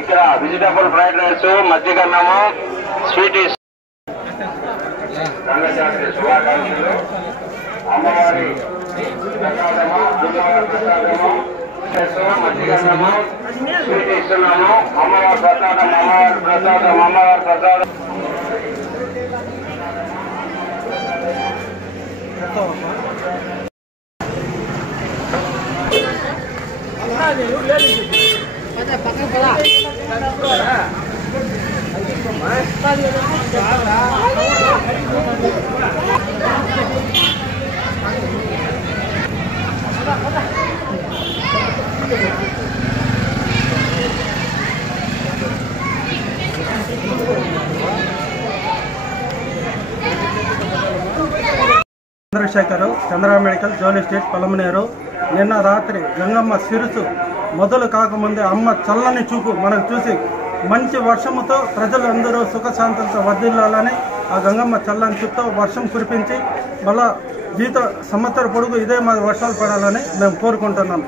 ఇక్కడ vegetable fried rice మజ్జిగన్నము sweet శుభాకాంక్షలు అమ్మవారి ప్రసాదము మజ్జిగన్నము స్వీట్ ఇస్తున్నాము అమ్మవారి ప్రసాదం చంద్రశేఖర్ చంద్ర మెడికల్ జోన్ ఎస్టేట్ పలమనేరు. నిన్న రాత్రి గంగమ్మ సిరుసు మొదలు కాకముందే అమ్మ చల్లని చూపు మనకు చూసి మంచి వర్షముతో ప్రజలందరూ సుఖశాంతులతో వర్ధిల్లాలని ఆ గంగమ్మ చల్లని చూపుతో వర్షం కురిపించి మళ్ళా సంవత్సర పొడుగు ఇదే మా వర్షాలు పడాలని మేము కోరుకుంటున్నాం.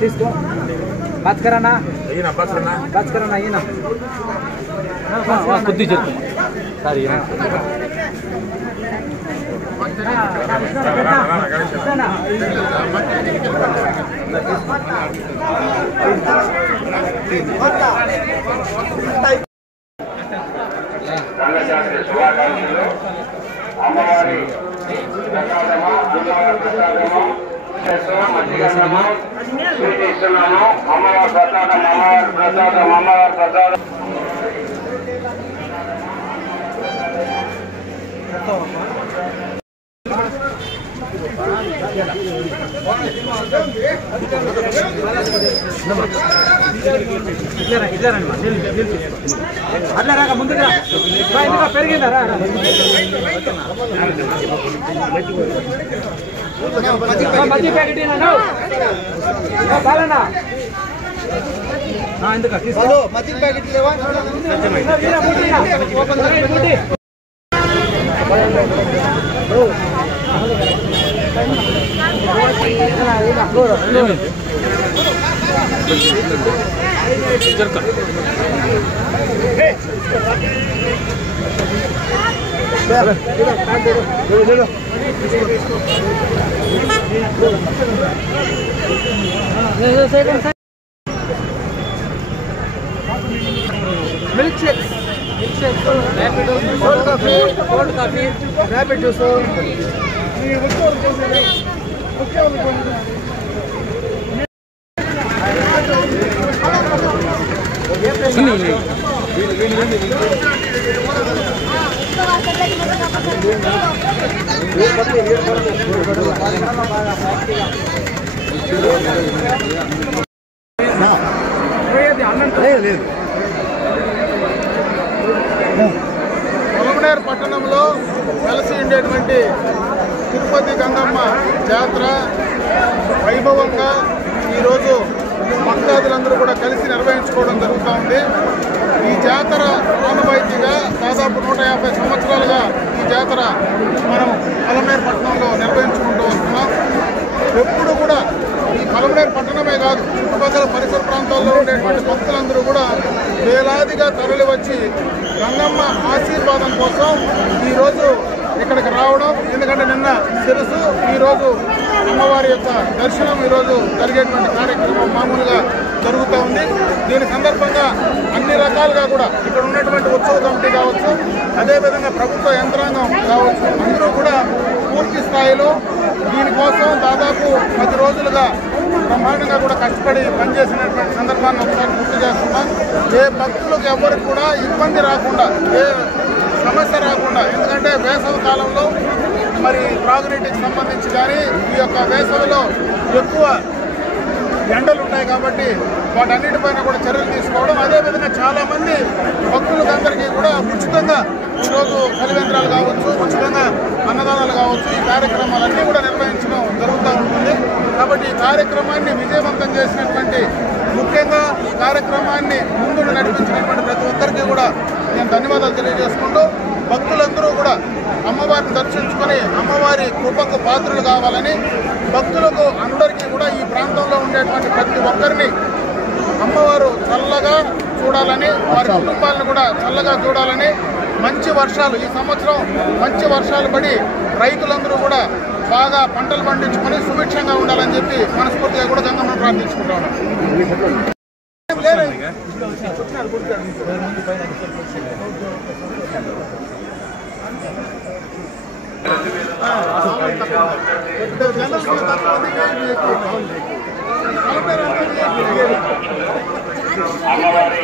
తీసుకో బాత్ కరానా ఈయన కొద్ది చెప్పు సార్ ఈయన శుభాకాంక్షలు. అమ్మవారి ప్రసాదము అమ్మవారి ప్రసాదము మధ్యగన్నము స్వీట్ ఇస్తున్నాము. అమ్మవారి ప్రసాదం అమ్మవారి ప్రసాదం అమ్మవారి ప్రసాదం. అట్లా రాక ముందుగా ఇంకా పెరిగిందా రా మధ్య ప్యాకెట్ బాలన్నా ఎందుకు మధ్య ప్యాకెట్ లేవా milk shake cold coffee rapid juice లేదు పొలమనేరు పట్టణంలో వెలసి ఉండేటువంటి తిరుపతి గంగమ్మ జాతర వైభవంగా ఈరోజు భక్తాదులందరూ కూడా కలిసి నిర్వహించుకోవడం జరుగుతూ ఉంది. ఈ జాతర ఆనవాయితీగా దాదాపు 150 సంవత్సరాలుగా ఈ జాతర మనం పొలమనేరు పట్టణంలో నిర్వహించుకుంటూ వస్తున్నాం. ఎప్పుడు కూడా ఈ పొలమనేరు పట్టణమే కాదు, చుట్టుపక్కల పరిసర ప్రాంతాల్లో ఉండేటువంటి భక్తులందరూ కూడా వేలాదిగా తరలి వచ్చి గంగమ్మ ఆశీర్వాదం కోసం ఈరోజు ఇక్కడికి రావడం. ఎందుకంటే నిన్న శిరసు, ఈరోజు అమ్మవారి యొక్క దర్శనం ఈరోజు జరిగేటువంటి కార్యక్రమం మామూలుగా జరుగుతూ ఉంది. దీని సందర్భంగా అన్ని రకాలుగా కూడా ఇక్కడ ఉన్నటువంటి ఉత్సవ కమిటీ కావచ్చు, అదేవిధంగా ప్రభుత్వ యంత్రాంగం కావచ్చు, అందరూ కూడా పూర్తి స్థాయిలో దీనికోసం దాదాపు 10 రోజులుగా బ్రహ్మాండంగా కూడా కష్టపడి పనిచేసినటువంటి సందర్భాన్ని ఒకసారి గుర్తు చేస్తున్నాం. ఏ భక్తులకు ఎవరికి కూడా ఇబ్బంది రాకుండా, ఏ సమస్య రాకుండా, ఎందుకంటే వేసవి కాలంలో మరి త్రాగునీటికి సంబంధించి కానీ ఈ యొక్క వేసవిలో ఎక్కువ ఎండలు ఉంటాయి కాబట్టి వాటన్నిటిపైన కూడా చర్యలు తీసుకోవడం, అదేవిధంగా చాలామంది భక్తులందరికీ కూడా ఉచితంగా ఈరోజు చలివేంద్రాలు కావచ్చు, ఉచితంగా అన్నదానాలు కావచ్చు, ఈ కార్యక్రమాలన్నీ కూడా నిర్వహించడం జరుగుతూ ఉంటుంది. కాబట్టి ఈ కార్యక్రమాన్ని విజయవంతం చేసినటువంటి, ముఖ్యంగా ఈ కార్యక్రమాన్ని ముందు నడిపించినటువంటి ప్రతి ఒక్కరికి కూడా నేను ధన్యవాదాలు తెలియజేసుకుంటూ, భక్తులందరూ కూడా అమ్మవారిని దర్శించుకొని అమ్మవారి కృపకు పాత్రలు కావాలని, భక్తులకు అందరికీ కూడా ఈ ప్రాంతంలో ఉండేటువంటి ప్రతి ఒక్కరిని అమ్మవారు చల్లగా చూడాలని, వారి కుటుంబాలను కూడా చల్లగా చూడాలని, మంచి వర్షాలు ఈ సంవత్సరం మంచి వర్షాలు పడి రైతులందరూ కూడా బాగా పంటలు పండించుకొని సుభిక్షంగా ఉండాలని చెప్పి మనస్ఫూర్తిగా కూడా గంగమ్మను ప్రార్థించుకుంటాను. అమ్మవారి